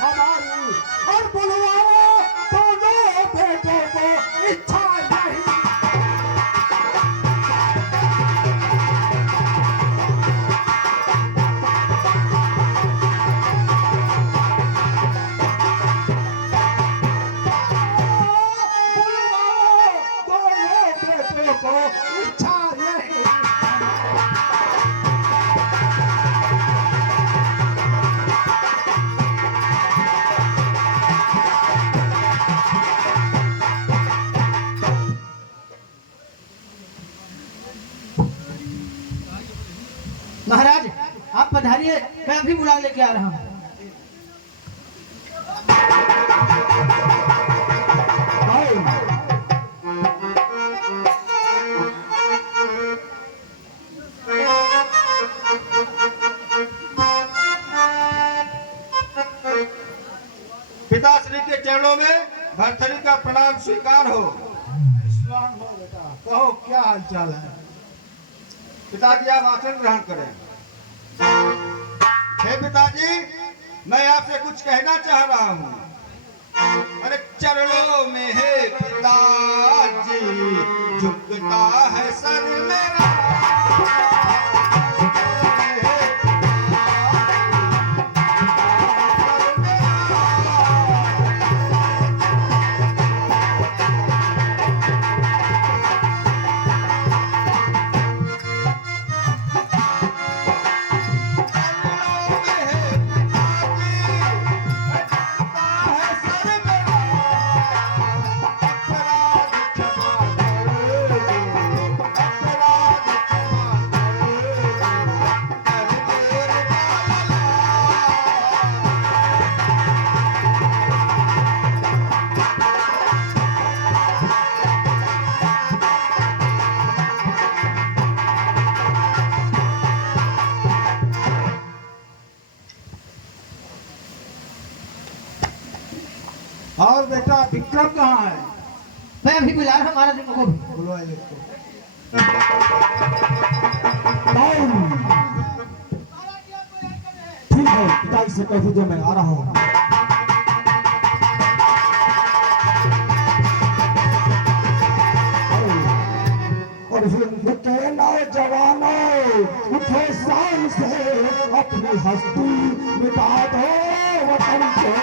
हमारी और बुलवाओ दोनों बेटों को, इच्छा नहीं। महाराज आप पधारिए, मैं अभी बुला लेके आ रहा हूँ। पिताश्री के चरणों में भरथरी का प्रणाम स्वीकार हो। विश्राम हो बेटा, कहो क्या हालचाल है? पिताजी आप आसन ग्रहण करें। हे पिताजी, मैं आपसे कुछ कहना चाह रहा हूँ। अरे चरणों में है पिताजी, झुकता है सर मेरा। और बेटा विक्रम कहाँ है? मैं अभी बुला रहा हूँ महाराज को भी। बुलवाइए इसको। ठीक है, पिताजी से कह दीजिए मैं आ रहा हूँ। और फिर उठे नौजवानों, उठो शान से, अपनी हस्ती मिटा दो वतन के।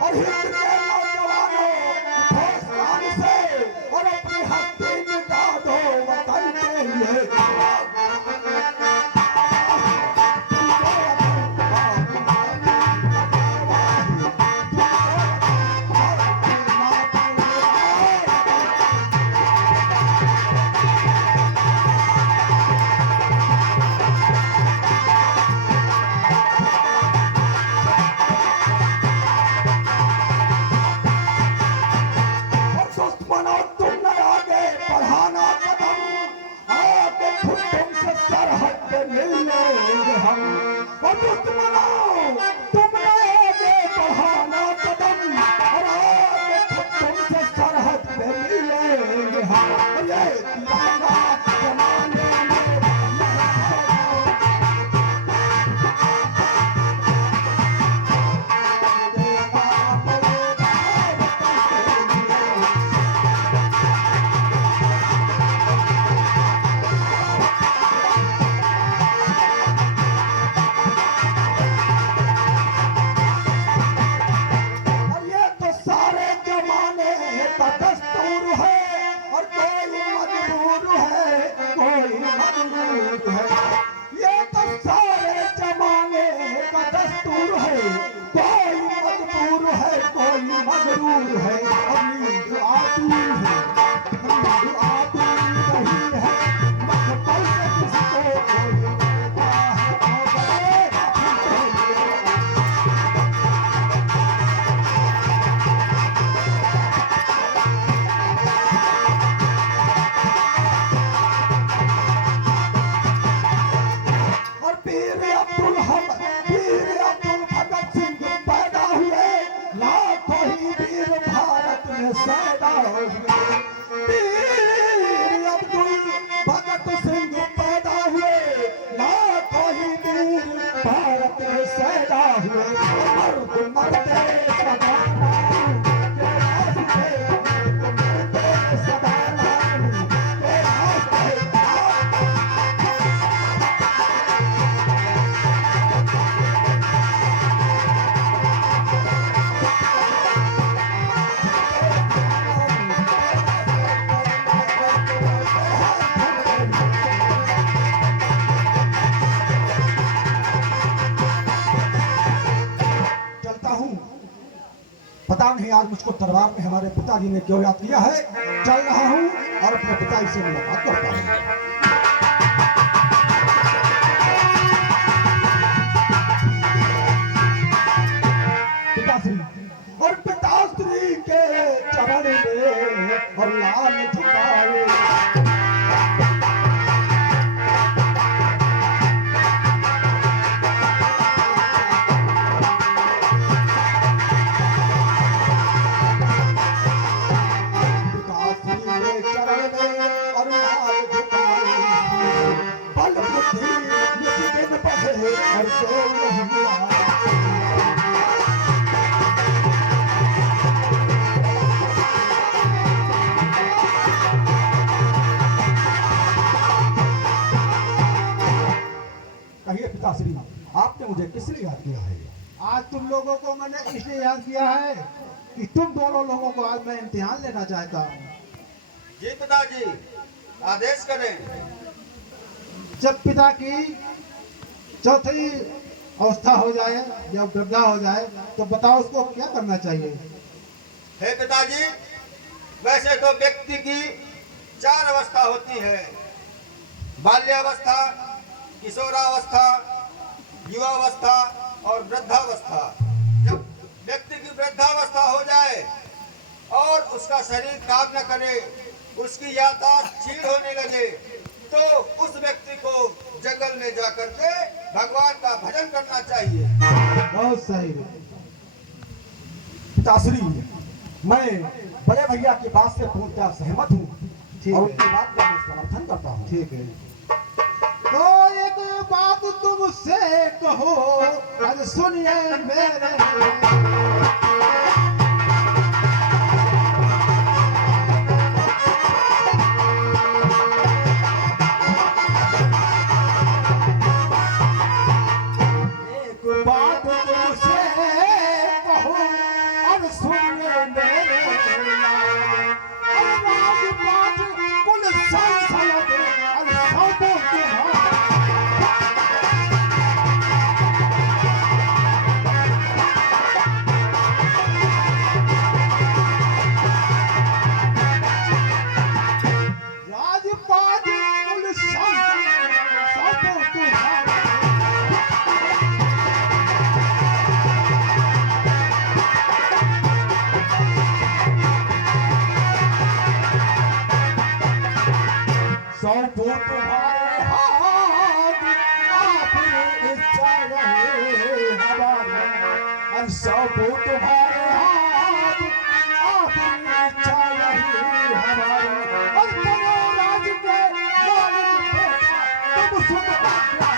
और हिंद के नौजवानों, उठो शान से, हुए, वीर अब्दुल भगत सिंह पैदा हुए, लाखों ही वीर भारत में पैदा हुए, मर्द मरते सदा नाम, के रास्ते मरते सदा नाम, के रास्ते चलता हूँ। पता नहीं आज मुझको दरबार में हमारे पिताजी ने क्यों याद किया है। चल रहा हूँ और अपने पिताजी से मुलाकात करता हूँ। पिताश्री और पिताश्री के चरण में और लाल झुकाए, कहिए पिताश्री, आपने मुझे किस लिए याद किया है? आज तुम लोगों को मैंने इसलिए याद किया है कि तुम दोनों लोगों को आज मैं इम्तिहान लेना चाहता हूँ। जी पिताजी, आदेश करें। जब पिता की चौथी अवस्था हो जाए या वृद्धा हो जाए तो बताओ उसको क्या करना चाहिए? हे पिताजी, वैसे तो व्यक्ति की 4 अवस्था होती है, बाल्यावस्था, किशोरावस्था, युवावस्था और वृद्धावस्था। जब व्यक्ति की वृद्धावस्था हो जाए और उसका शरीर काम न करे, उसकी याददाश्त क्षीण होने लगे, तो उस व्यक्ति को जंगल में जाकर के भगवान का भजन करना चाहिए। बहुत सही। पिताश्री, मैं बड़े भैया की बात से पूर्णतः सहमत हूँ ठीक और है। उनकी बात का मैं समर्थन करता हूँ। ठीक है, तो एक बात तुमसे कहो, आज सुनिए मेरे। एक बात तुमसे कहो और सुनिए मेरे लाल। और राजपाट कुल संसद और सौंपो तुम्हारा। राजपाट कुल संसद सौंपो तुम्हारा। सौंपो तुम्हारे हाथ, आपकी इच्छा रहे हमारी। और सौंपो तुम्हारे हाथ, आपकी इच्छा रहे हमारी। और बड़े राज के मालिक बेटा, तुम सुन आज्ञा।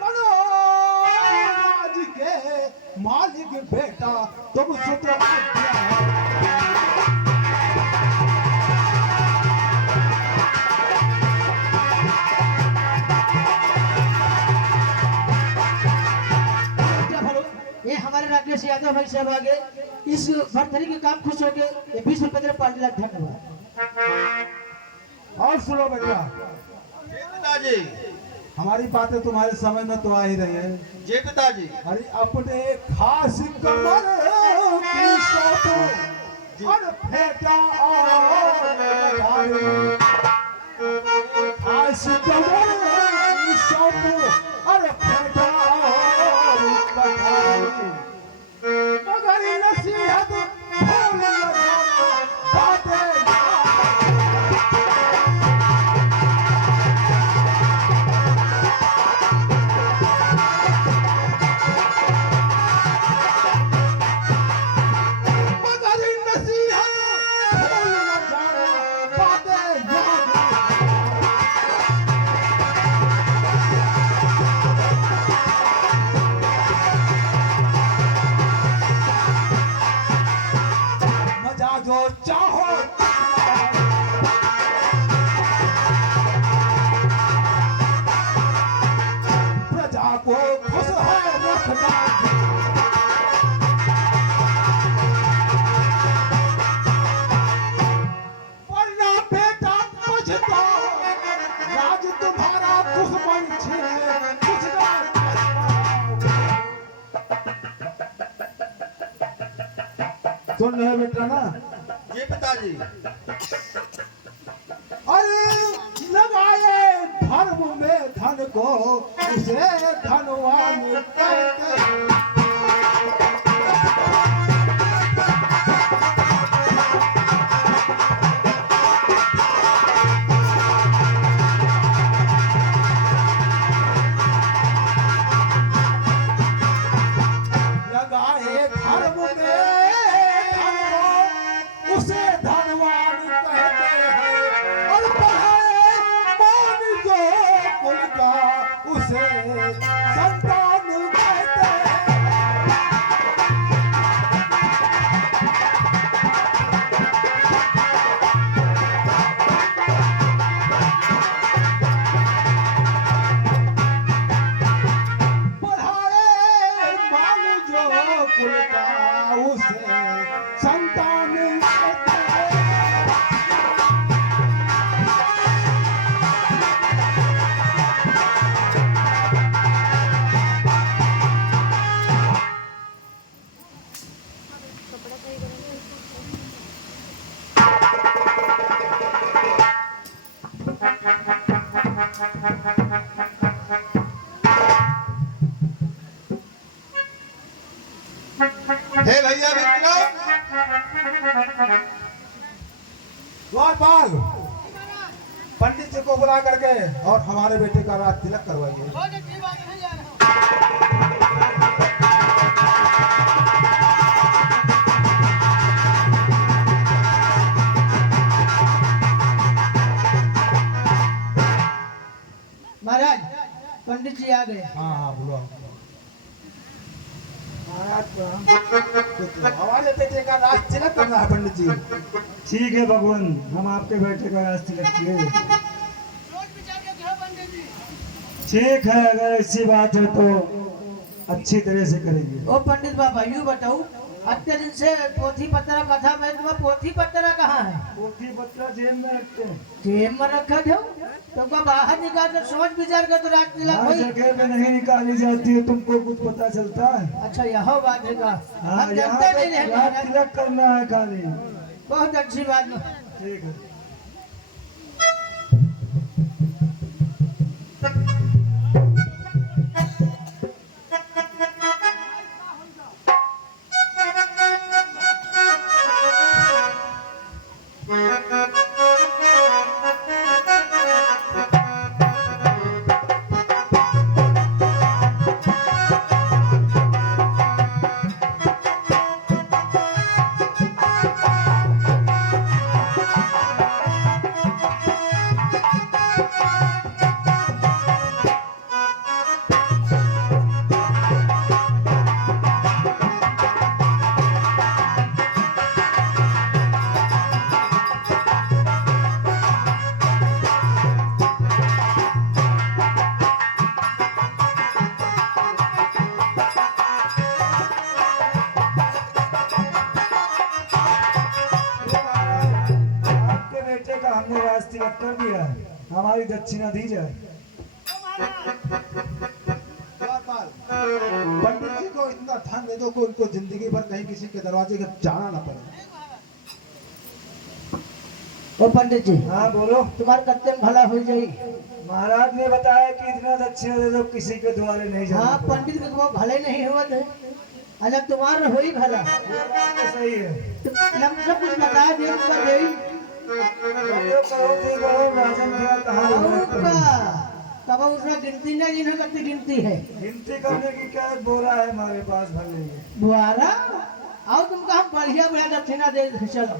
बड़ो राज के मालिक बेटा, तुम सुन आज्ञा। क्या भलो, ये हमारे राकेश यादव भाई साहब आगे इस भरथरी के काम खुश होके ये 20 रुपए दे 5 लाख धन्यवाद। और सुनो भैया, जी पिताजी। हमारी बातें तुम्हारे समझ में तो आ ही रही है। जी पिताजी। अरे अपने खास कमर की सोचो और फेंका और बधाई। खास कमर की सोचो और फेंका और बधाई। मगर नसीहत भूल न जाना, बातें सुन रहे बेटा ना? जी पिताजी। अरे लगाए धर्म में धन को उसे धनवान कहते हैं। लगाए धर्म में धन को उसे धनवान कहते हैं और पढ़ाए मान जो कुल का उसे संतान कहते हैं। पढ़ाए मान जो कुल का उसे संतान कहते हैं। हे भैया विक्रम, द्वारपाल, पंडित जी को बुला करके और हमारे बेटे का राज तिलक करवाइए। महाराज पंडित जी आ गए। हाँ हाँ बुलाओ। हमारे बेटे का राज तिलक करना है पंडित जी। ठीक है भगवान, हम आपके बेटे का राज तिलक किए। ठीक है, अगर ऐसी बात है तो अच्छी तरह से करेंगे। ओ पंडित बाबा यूँ बताओ, अत्य दिन से पोथी पत्रा कथा में तुम्हारा पोथी पत्रा कहाँ है? पोथी पत्रा जेब में रखते हैं। जेब में रखा दो, तुमको बाहर निकाल कर सोच विचार कर तो रात तिलक हर हुई। जगह में नहीं निकाली जाती है, तुमको कुछ पता चलता है? अच्छा यह बात है का? हाँ, हम यहाँ जानते पे नहीं है राज महाराज। तिलक करना है खाली। बहुत अच्छी बात है। ठीक है। हमने राज तिलक कर दिया है, हमारी दक्षिणा दी जाए। द्वारपाल, पंडित जी को इतना धन दे दो कि उनको जिंदगी भर कहीं किसी के दरवाजे के जाना ना पड़े। ओ पंडित जी, हाँ बोलो। तुम्हारे कत्ते में भला हो जाई। महाराज ने बताया कि इतना दक्षिणा दे दो किसी के द्वारे नहीं जाना हाँ पड़े। पंडित को भले नहीं हुआ थे, अच्छा तुम्हारा हो ही भला। ये बात तो सही है। हम सब कुछ बता दे उसका दे जो करो थी करो, राजन क्या कहा तब उसमें गिनती नहीं, जिन्हें कितनी गिनती है। गिनती करने की क्या बोरा है हमारे पास, भर लेंगे। बुआरा आओ तुमको हम बढ़िया बढ़िया दक्षिणा दे चलो।